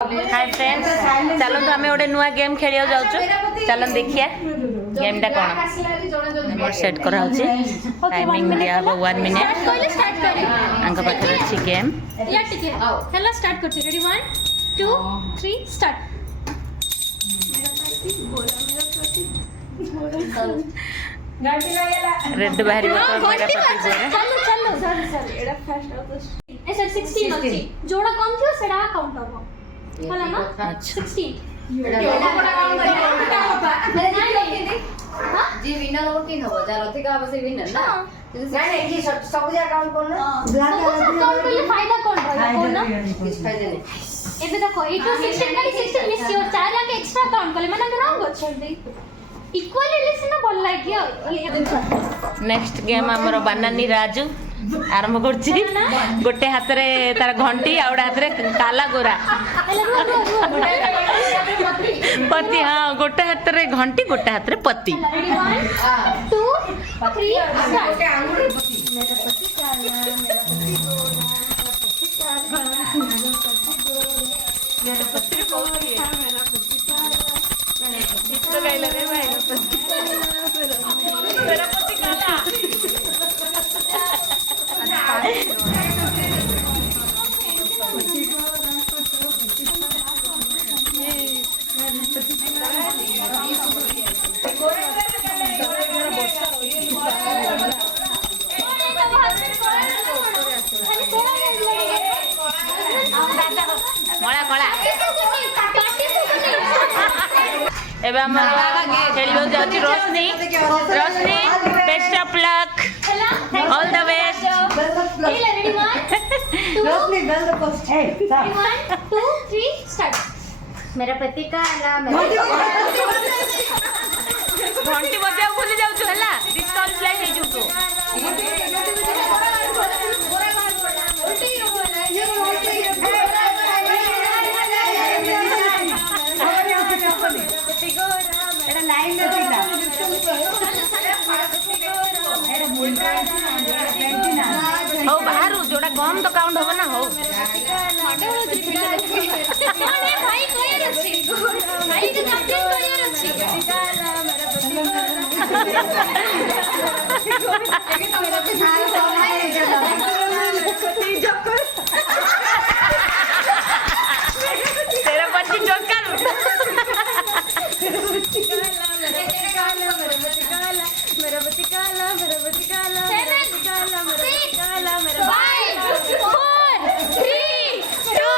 Hi friends, चलो तो आम गोटे नुआ गेम खेलिया जाऊँ। चलो देखिए गेम टा कौन सेट करा टाइमिंग दिया हम 1 मिनट आंक पाखे अच्छी गेम हेलो स्टार्ट करते रेडी 1 2 3 स्टार्ट रेड बाहरी चलो चलो सॉरी एडा फास्ट ऐसा 16 अछि जोड़ा कौन थियो सेडा काउंट हो होला ना अच्छा 16 एडा कोडा काउंट करबा मेरे नहीं लोके हां जी विनर हो कि हो जा रथिका बसे विनर ना नहीं कि सब जा काउंट करना सब काउंट करले फायदा कोन रही कोन ना किस फायदा नहीं एबे देखो 8 और 16 का 16 मिस हो 4 लाख एक्स्ट्रा काउंट करले माने रंग अछंती इक्वल लिसन बोल लागियो नेक्स्ट गेम हमर बनानी राजू आरंभ करछि। गोटे हाथ रे तार घंटी आ गोटे हाथ रे काला गोरा पति। हाँ, गोटे हाथ रे घंटी गोटे हाथ रे पति। 1 2 3 स्टार्ट मेरा पति काला मेरा पति काला मेरा पति काला तो गाइला रे भाई मेरा पति काला कला कला एबे हम खेलियो जाउची Roshni. Roshni best of luck, all the best. Ready 1 Roshni bell the post है 1 2 3 स्टार्ट मेरा पति काला मेरा घंटी बजाऊ भूली जाउछु हला डिस्क्वालिफाई हे जुतो। एटा लाइन में थिला हो बाहरु जोड़ा कम तो काउंट होबो ना हो। अरे भाई कोयर अछि भाई के कैप्टन कोयर अछि तेरा पति जोकर मेरा पति काला मेरा पति काला 5 4 3 2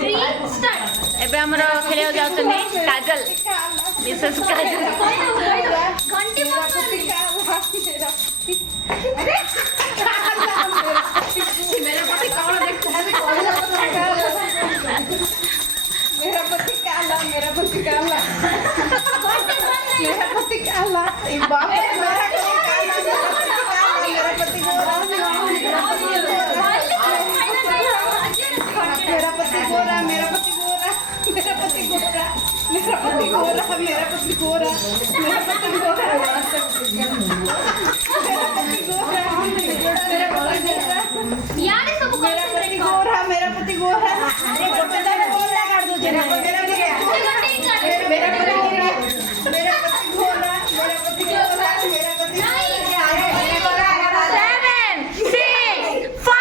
1 स्टार्ट। एबे हमरो खेलियो जाउछनी काजल मिसेस काजल। घंटी मेरा पति कौन देखता है मेरा पति काला मेरा पति काला मेरा पति काला एक बाप मेरा पति गोरा मेरा पति गोरा मेरा पति गोरा मेरा पति गोरा मेरा पति गोरा मेरा पति गोरा मेरा पति गोरा मेरा पति गोरा मेरा पति गोरा यार सब मेरा पति गोरा मेरा पति गोरा अरे गोटे दान गोरा काट दो मेरा पति गोरा मेरा पति गोरा मेरा पति गोरा मेरा पति गोरा मेरा पति गोरा 7 6 5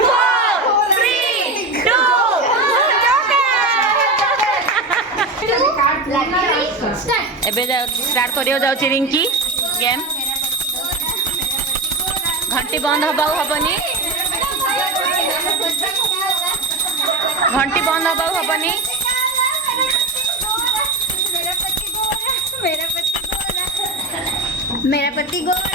4 3 2 स्टार्ट एबे स्टार्ट करियो जाउची रिंकी गेम। घंटी बंद हबाऊ हबनी, घंटी बंद हबाऊ हबनी। मेरा पति गोरा मेरा पति गोरा मेरा पति गोरा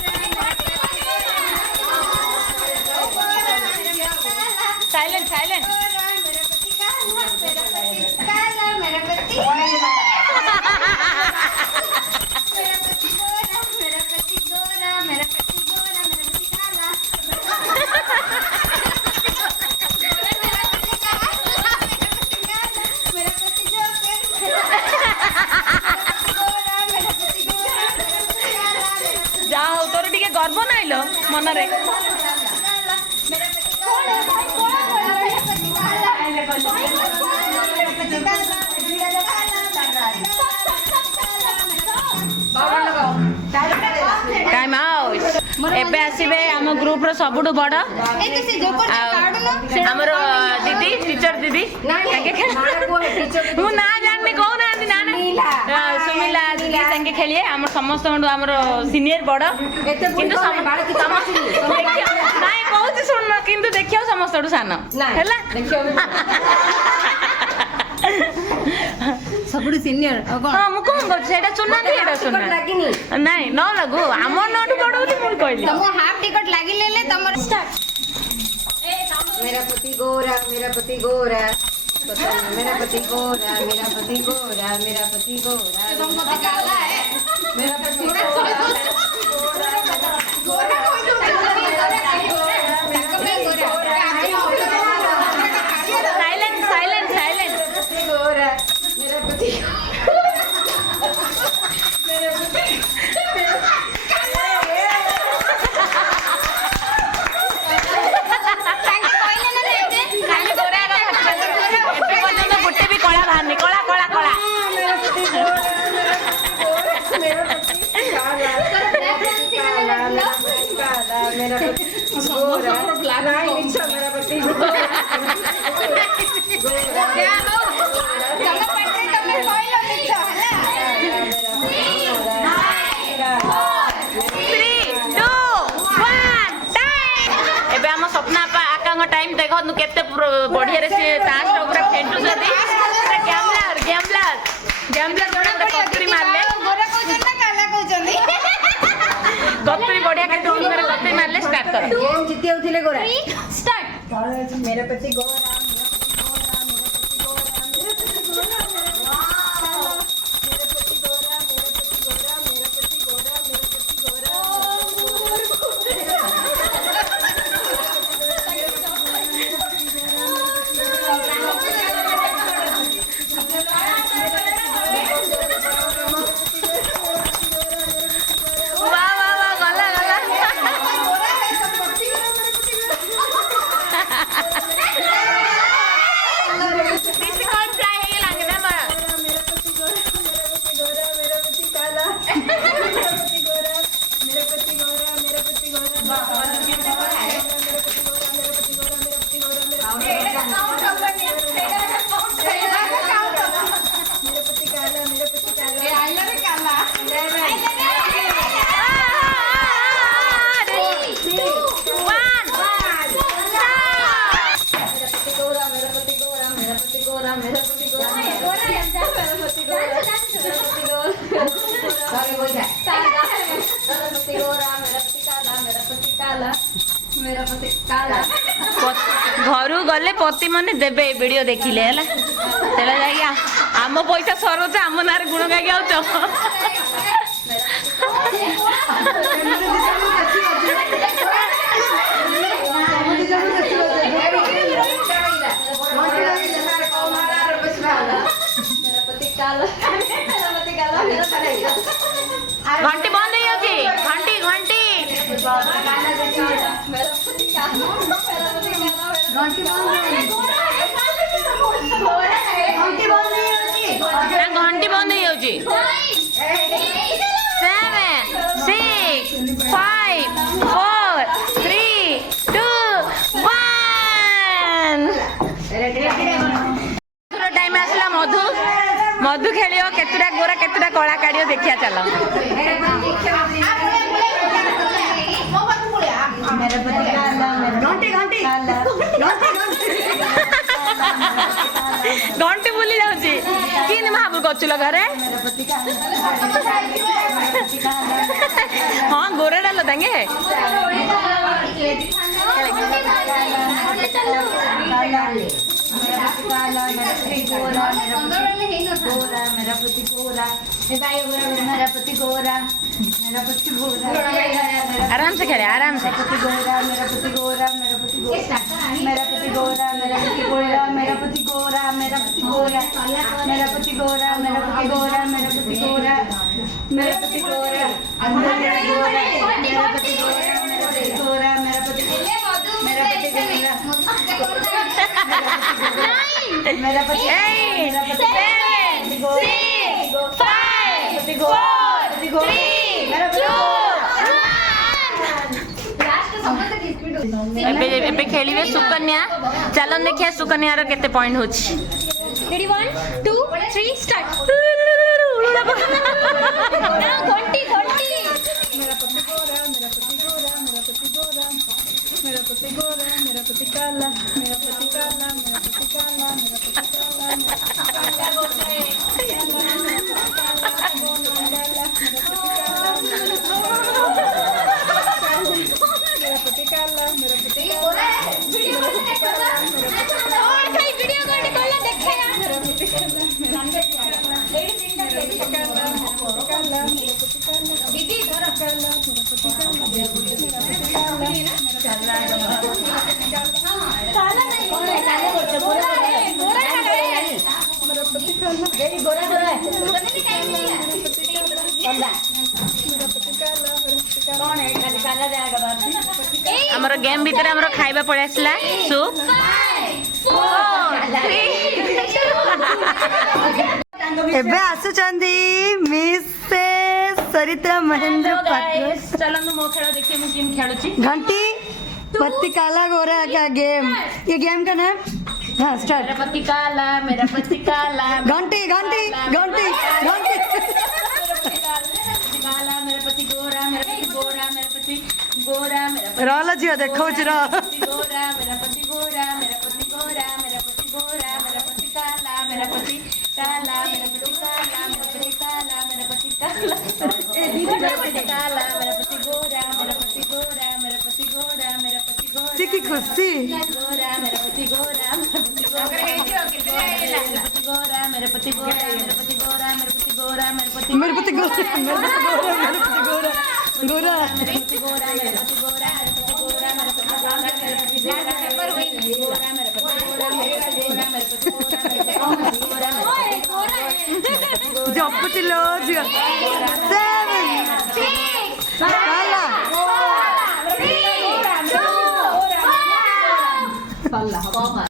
साइलेंट साइलेंट। मेरा पति काला मेरा पति काला मेरा पति मेरा पति गोरा मेरा पति गोरा मेरा पति गोरा मेरा पति काला मेरा पति जोकर मेरा पति गोरा मेरा पति काला जा हो तोर टिके गर्व नाइलो मनरे। मेरा पति गोरा एबे आसीबे हम ग्रुप रो सबुठु बड़ हमर दीदी टीचर दीदी मु ना जाननी कहू ना ना सुमिला दीदी संगे खेलिए हम समस्त हमर सीनियर बड़ किंतु नाइ कहू सुन किंतु देखियो समस्त सान हैला सबुठु सीनियर हां मु कोन कर सेटा सुनना नहीं एटा सुनना नहीं न लागू हमर नोट पडौली मु कहली तुम हाफ टिकट लागी लेले तमर स्टार्ट मेरा पति गोरा मेरा पति गोरा मेरा पति गोरा मेरा पति गोरा मेरा पति गोरा तुम पति काला है मेरा पति गोरा साइलेंट साइलेंट साइलेंट गोरा मेरा पति मेरा पति गोटे भी कला बाहर कला कला कला मेरा पति गोरा नहीं मिच्छा मेरा पति स्वप्न आका टाइम देख केते बढ़िया रे से टास्क ऊपर फेंटू सदी गैम्बलर गैम्बलर गैम्बलर बड़ा कतरी मारले गोरा कहउछन ना काला कहउछन कतरी बढ़िया के टोन करे कतरी मारले स्टार्ट कर गेम जीते उथिले गोरा स्टार्ट मेरा पति गोरा घर गले पति माने देबे वीडियो देखिले हला तेला जाई आम पैसा सरोज आम नार गुण गाई आउच घंटी बंद हो जाउची घंटी घंटी घंटी बंद हो जाउची 7 6 5 4 3 2 1 टाइम आसला मधु मधु खेलियो केतुरा गोरा केतुरा कला काढ़ियो देखिया चलो मेरा पति काला घंटी घंटी घंटी बुली जाउची किन महाबुर करचुलो घरे हां गोरा डालो दंगे मेरा पति गोरा मेरा पति गोरा आराम से खेले आराम से मेरा पति गोरा मेरा पति गोरा मेरा पति गोरा मेरा पति गोरा मेरा पति गोरा मेरा पति गोरा मेरा पति गोरा मेरा पति गोरा मेरा पति गोरा मेरा पति गोरा मेरा पति गोरा मेरा पति गोरा मेरा पति मेरा पति 8 7 6 5 4 3 2 1 ଏବେ ଖେଳିବେ ସୁକନ୍ୟା। ଚାଲନ୍ତୁ ଦେଖିଆ ସୁକନ୍ୟାର କେତେ ପଏଣ୍ଟ ହଉଛି। Ready 1 2 3 start. Now घंटी घंटी। मेरा पति गोरा मेरा पति गोरा मेरा पति गोरा मेरा पति गोरा मेरा पति काला मेरा पति काला मेरा पति काला मेरा पति काला मेरा पति काला मेरा पति गोरा और कई वीडियो कोड कोला देखे यार। दीदी धरो काला मेरा पति काला काला नहीं गोरा है गोरा है मेरा पति काला वेरी गोरा गोरा है कौन है खाली काला जाएगा बात हमर गेम भीतर हमर खाइबा पड़े आसला सूप 4 3 ଏବେ ଆସୁଛନ୍ତି ମିସେସ ସରିତ୍ରା ମହେନ୍ଦ୍ର ପାତ୍ର। चलନ୍ତୁ ମୋ ଖେଳ ଦେଖିए ମୁଁ କେମିତି ଖେଳୁଛି। घंटी पत्ती काला गोरा का गेम, ये गेम का नाम हाँ स्टार्ट। मेरा पति काला मेरा पति काला घंटी घंटी घंटी घंटी काला मेरा पति गोरा मेरा पति गोरा मेरा पति गोरा मेरा पति रह झियो देखो गोरा मेरा पति गोरा मेरा पति गोरा मेरा पति गोरा मेरा पति काला मेरा पति काला मेरा पति काला मेरा पति काला मेरा पति काला मेरा पति काला मेरा पति गोरा मेरा पति गोरा मेरा पति गोरा मेरा पति गोरा की खुशी गोरा मेरा पति गोरा मेरा पति गोरा मेरा पति गोरा मेरा पति गोरा मेरा पति गोरा मेरा पति मेरे पति गोरा मेरे पति गोरा मेरे पति गोरा गोरा मेरा पति गोरा मेरा पति गोरा मेरा पति गोरा मेरा पति गोरा मेरा पति गोरा मेरा पति गोरा मेरा पति गोरा मेरा पति गोरा मेरा पति गोरा जब लो झियो